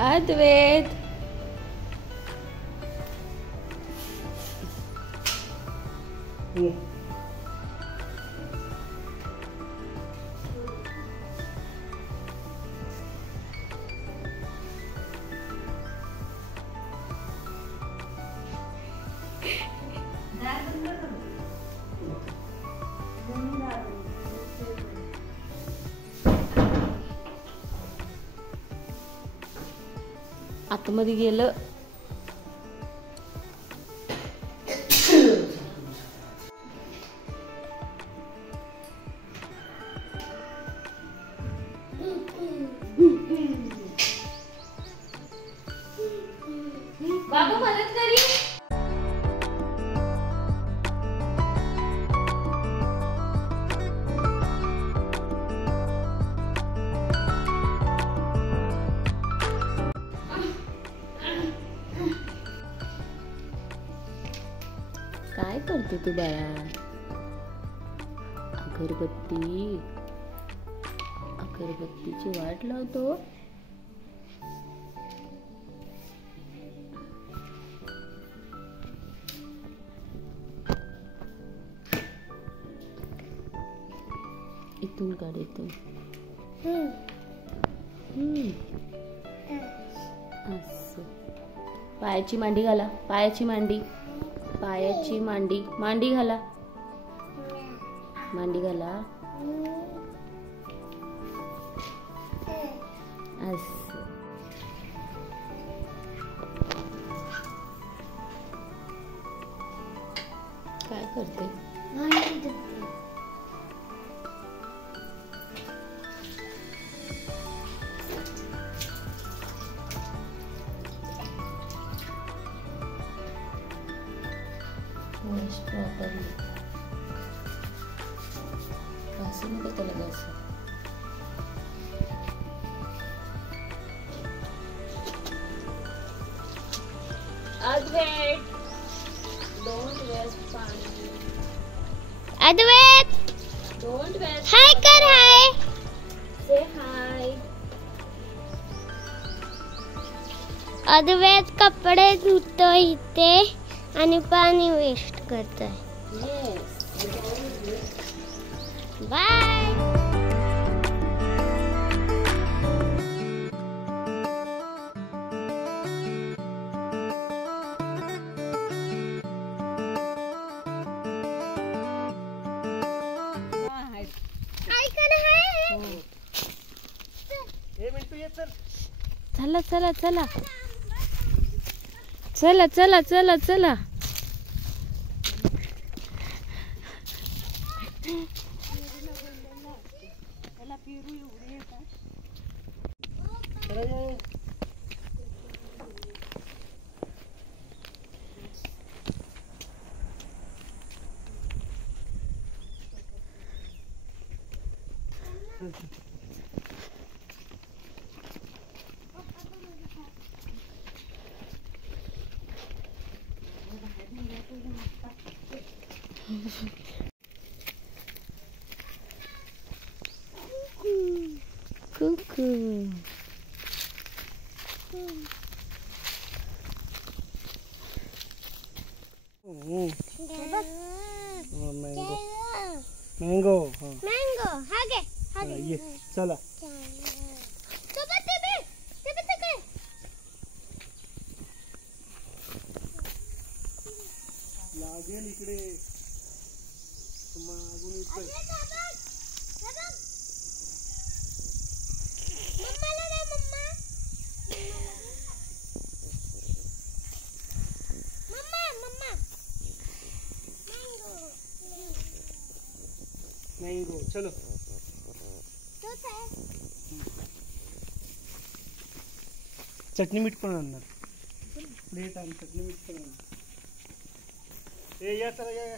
अद्वैत आतमध्ये गेलं. बाबा मदत करी. काय करते तू बाळा? अगरबत्तीची वाट लावतो. इथून काढ इथून. असं पायाची मांडी घाला. पायाची मांडी घाला. मांडी घाला. असं काय करते? नको त्याला जास्त. अद्वैत डोंट वेस्ट पाणी. अद्वैत डोंट वेस्ट. हाय कर. हाय से हाय. अद्वैत कपडे धुतो इथे आणि पाणी वेस्ट करतोय. बाय. चला चला चला चला चला चला चला. Cuckoo. मैंगो. मैंगो हागे ये चला. लागेल इकडे. मागून येतोय. मैंगो चलो. चटणी मीठ पण आणणार. प्लेट आण. चटणी मीठ पण आणणार. ए या चला या.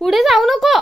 पुढे जाऊ नको.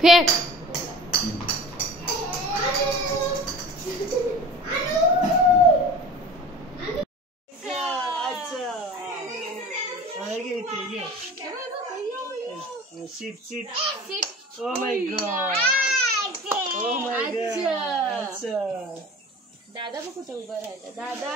Fake. Seat. Oh my god. अच्छा. दादा बघ कुठे उभा राहिला. दादा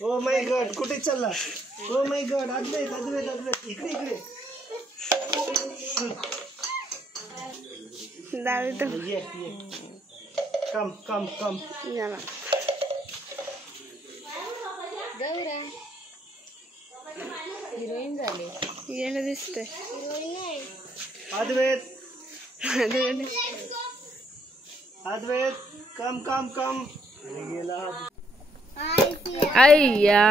ओ माय गॉड, कुठे चालला? ओ माय गॉड, अद्वैत इकडे. ये कम गौरा हिरोईन झाली. येणं दिसतंय. अद्वैत कम. गेला. अय्या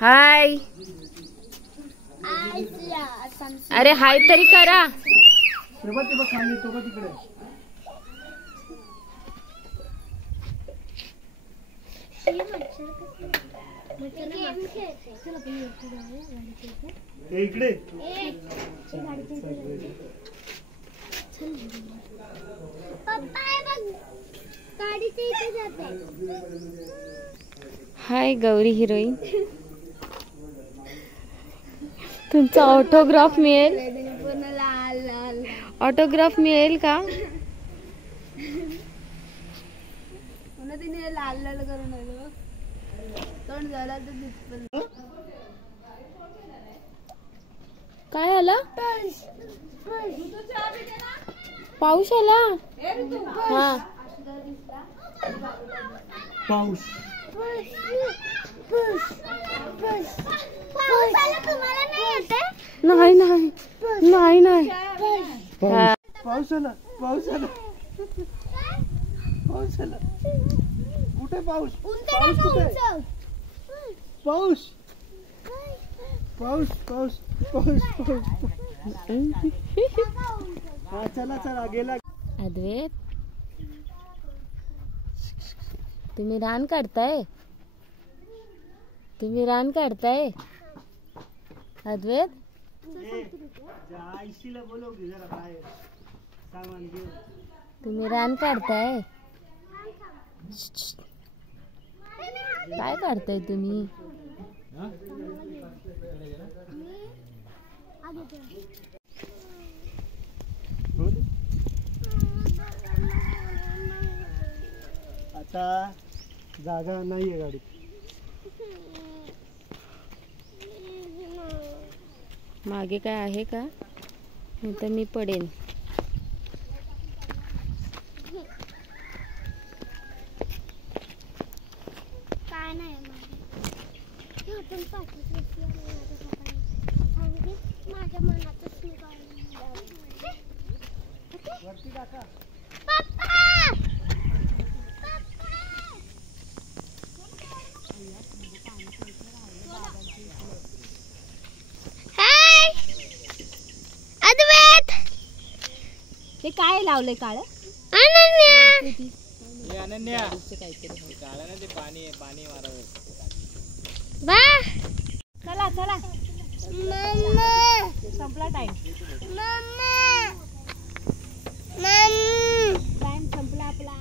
हाय. अरे हाय तरी करा. ते खाली तो का तिकडे. इकडे हाय गौरी हिरोईन. तुमचा ऑटोग्राफ मिळेल. ऑटोग्राफ मिळेल का? तिने लाल करून आलो तोंड झाला तर काय आला? पाऊस आला. हा पाऊस. नाही. पाऊस आला. कुठे पाऊस? हा चला गेला. अद्वैत तुम्ही रान काढताय. अद्वैत आईशीला बोलव की जरा बाहेर सामान घेऊन. तुम्ही रान काढताय. काय काढताय तुम्ही? आता जागा नाहीये गाडीत. मागे काय आहे का? नाही तर मी पडेन. काय नाही माझ्या मनातच वरती टाका. ते काय लावलंय काळ? अनन्या काळा ना ते पाणी मारावं. चला संपला टाइम. टाइम संपला आपला.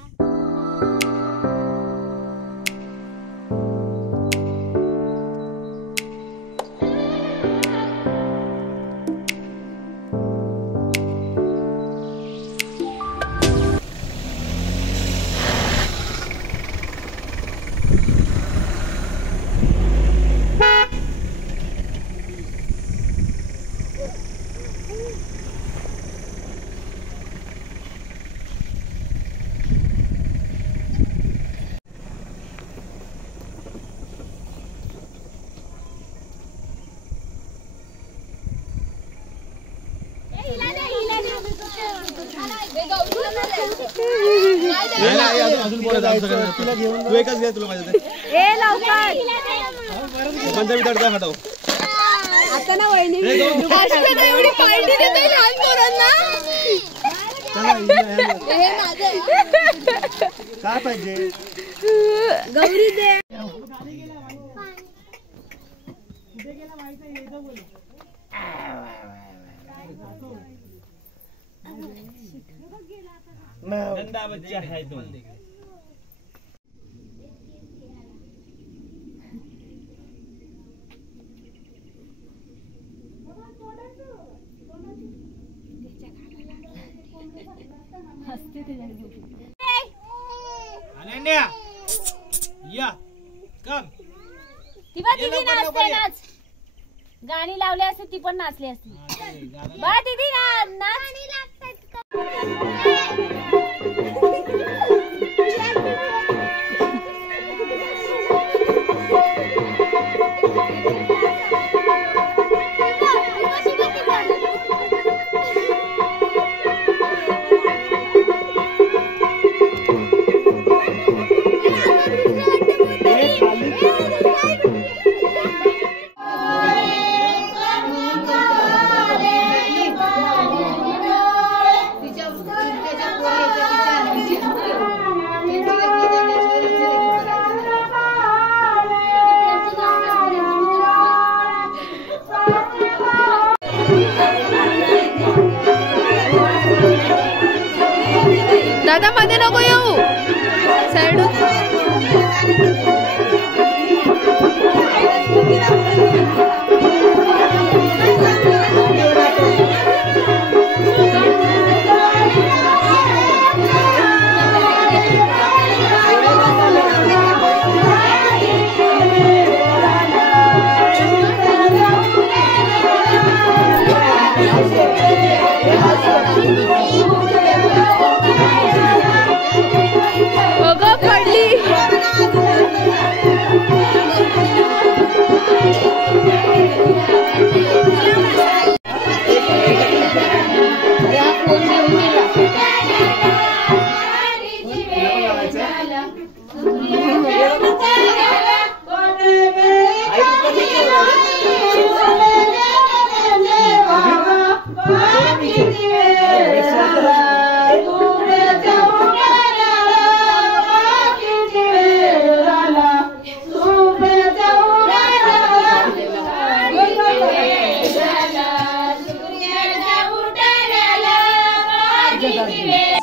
अजून तू एकच घे तुला माहिती. ए लवकर पंजाबी तडका हटव. ऐका ना वहिनी एवढी पार्टी देते लहान पोरांना हे माझं काय पाहिजे गौरी दे गंदा बच्चा है तुम अनन्या या कम ती बा दीदी नाचते नाच गाणी लावली असते ती पण नाचली असती बा दीदी नाच दादा मध्ये नको येऊ साइड जय